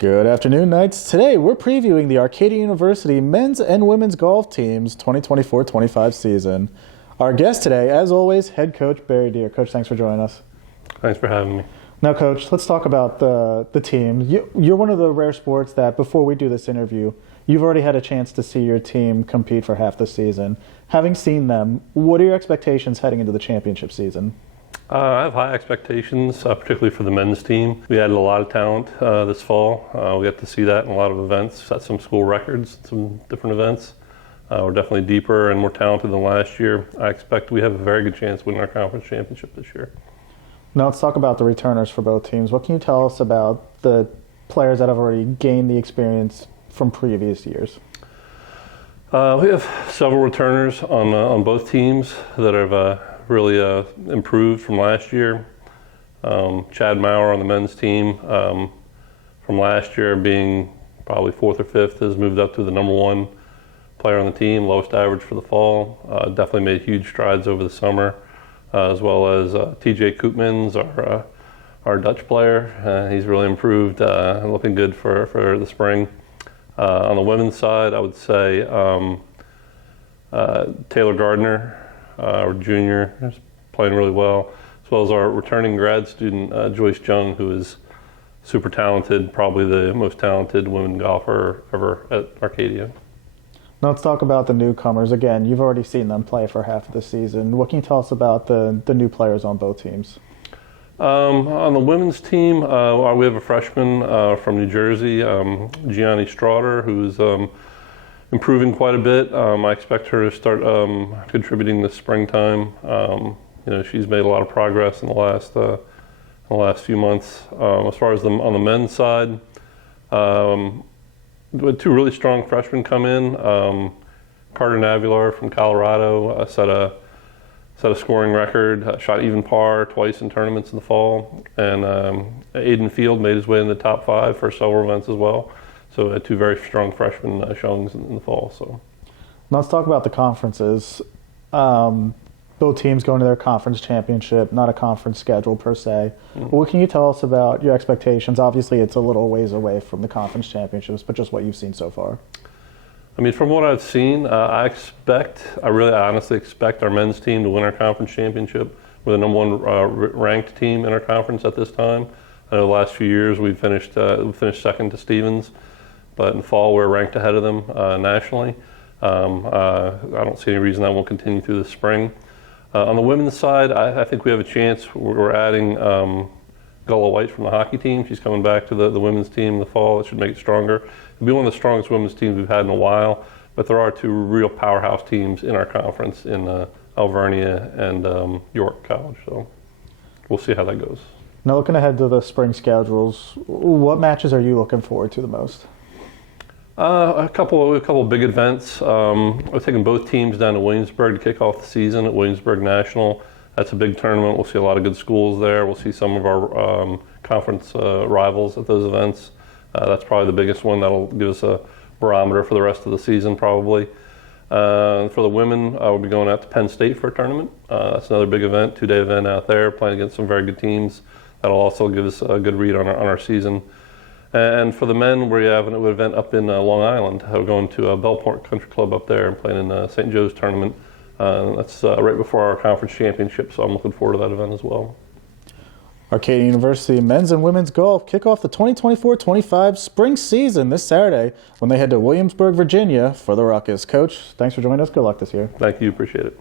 Good afternoon, Knights. Today, we're previewing the Arcadia University men's and women's golf team's 2024-25 season. Our guest today, as always, head coach Barry Deer. Coach, thanks for joining us. Thanks for having me. Now, Coach, let's talk about the team. You're one of the rare sports that, before we do this interview, you've already had a chance to see your team compete for half the season. Having seen them, what are your expectations heading into the championship season? I have high expectations, particularly for the men's team. We added a lot of talent this fall. We got to see that in a lot of events, set some school records, some different events. We're definitely deeper and more talented than last year. I expect we have a very good chance of winning our conference championship this year. Now let's talk about the returners for both teams. What can you tell us about the players that have already gained the experience from previous years? We have several returners on both teams that have really improved from last year. Chad Maurer on the men's team from last year, being probably fourth or fifth, has moved up to the number one player on the team, lowest average for the fall. Definitely made huge strides over the summer, as well as TJ Koopmans, our Dutch player. He's really improved, looking good for the spring. On the women's side, I would say Taylor Gardner, our junior, is playing really well, as well as our returning grad student, Joyce Jung, who is super talented, probably the most talented women golfer ever at Arcadia. Now let's talk about the newcomers. Again, you've already seen them play for half of the season. What can you tell us about the new players on both teams? On the women's team, we have a freshman from New Jersey, Gianni Strauder, who's improving quite a bit. I expect her to start contributing this springtime. She's made a lot of progress in the last few months. As far as on the men's side, we had two really strong freshmen come in. Carter Navular from Colorado set a scoring record, shot even par twice in tournaments in the fall, and Aiden Field made his way in the top five for several events as well. So two very strong freshman showings in the fall. So now let's talk about the conferences. Both teams going to their conference championship, not a conference schedule per se. Mm-hmm. What can you tell us about your expectations? Obviously, it's a little ways away from the conference championships, but just what you've seen so far. I mean, from what I've seen, I really honestly expect our men's team to win our conference championship. We're the number one ranked team in our conference at this time. I know the last few years we finished second to Stevens, but in the fall we're ranked ahead of them nationally. I don't see any reason that won't continue through the spring. On the women's side, I think we have a chance. We're adding Gullah White from the hockey team. She's coming back to the women's team in the fall. It should make it stronger. It'll be one of the strongest women's teams we've had in a while, but there are two real powerhouse teams in our conference in Alvernia and York College, so we'll see how that goes. Now looking ahead to the spring schedules, what matches are you looking forward to the most? A couple of big events. We're taking both teams down to Williamsburg to kick off the season at Williamsburg National. That's a big tournament. We'll see a lot of good schools there. We'll see some of our conference rivals at those events. That's probably the biggest one. That'll give us a barometer for the rest of the season, probably. For the women, we'll be going out to Penn State for a tournament. That's another big event, two-day event out there, playing against some very good teams. That'll also give us a good read on our season. And for the men, we have an event up in Long Island. We're going to Bellport Country Club up there and playing in the St. Joe's tournament. That's right before our conference championship, so I'm looking forward to that event as well. Arcadia University men's and women's golf kick off the 2024-25 spring season this Saturday when they head to Williamsburg, Virginia for the Ruckus. Coach, thanks for joining us. Good luck this year. Thank you. Appreciate it.